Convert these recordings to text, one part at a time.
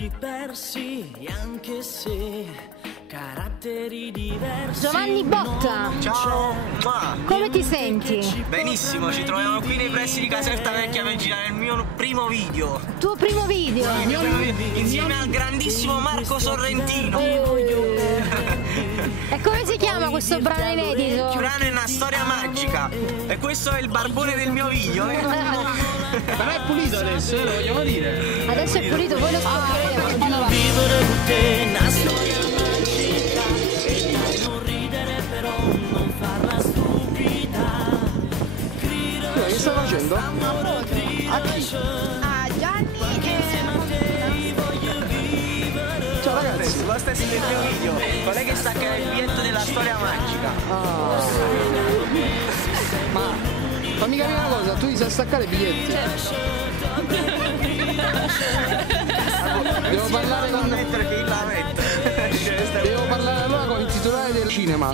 stati persi, anche se caratteri diversi. Giovanni Botta, Ciao! come ti senti? Benissimo, ci troviamo qui nei pressi di Caserta Vecchia per girare il mio primo video. Tuo primo video? Insieme al grandissimo Marco Sorrentino. E come si chiama questo brano inedito? Il brano è una storia magica. E questo è il barbone del mio video. Però è pulito adesso, lo vogliamo dire. Adesso è pulito, voi lo scoprirete. Voglio vivere con te una storia magica. E dai, non ridere però, non farla stupida. Che sta facendo? A chi? Ah, Gianni Ciao ragazzi. Questo è il mio video. Qual è che stacca il biglietto della storia magica? Ma fammi capire una cosa, tu ti sai staccare i biglietti? Devo parlare con. Devo parlare allora con il titolare del cinema.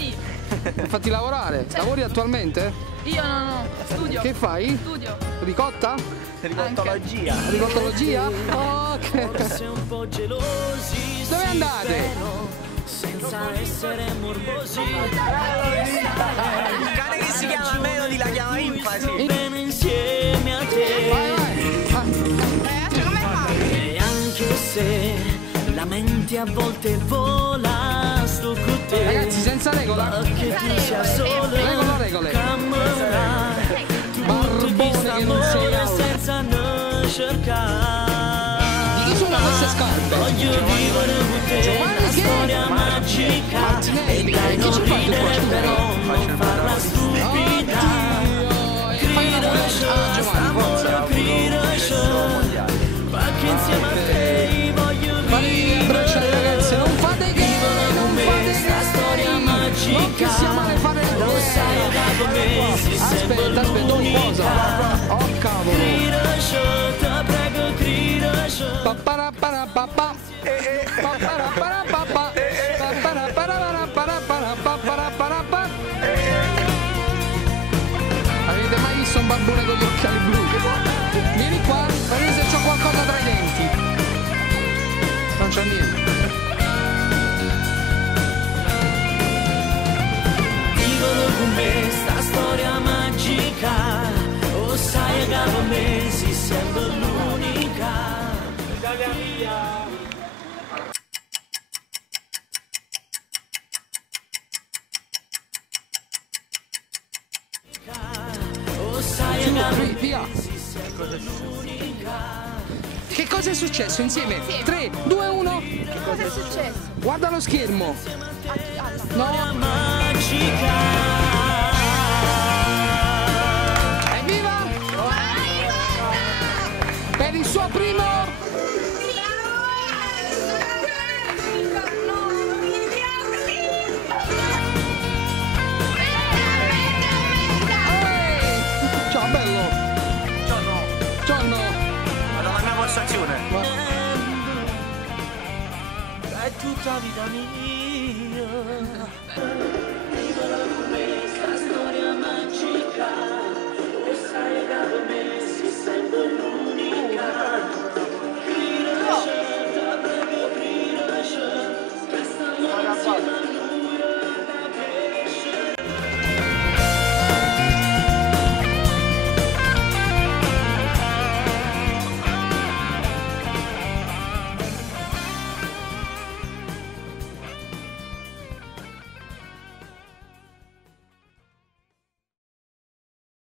Fatti lavorare. Lavori attualmente? Io no, studio. Che fai? Studio. Ricotta? Ricottologia. Ricottologia? Ok. Forse un po' gelosi. Dove andate? Senza essere morbosi. Il cane che si chiama Melody la chiama Infasi. Bene insieme a te. Vai, vai. Come fai? E anche se la mente a volte vola, sto con te. Ragazzi, senza regola. Che tu sia solo Regole. camera. Barbone che non sei altro. Senza non cercare. Di chi sono queste scarpe? Voglio vivere con te una storia magica. E dai, non ridere però, non farla stupida. Fai una buona Giovanni, forza. Perché insieme a te voglio Fate abbracciare ragazzi, non fate che questa storia magica. non che sia male fare le Lo sai da come si Aspetta, un po'. Oh cavolo. Te prego, grida. Papparapparapapà. Papparapparapapà. Papparapparapparapparapparapparapparapparappa. Avete mai visto un barbone con gli occhiali blu? Vieni qua, vedi se c'ho qualcosa tra i denti. Non c'è niente. Vivono con me sta storia magica. O sai che con me si sembra l'unica. Italia mia. Via. Che cosa è successo insieme? 3, 2, 1. Cosa è successo? Guarda lo schermo. Magica.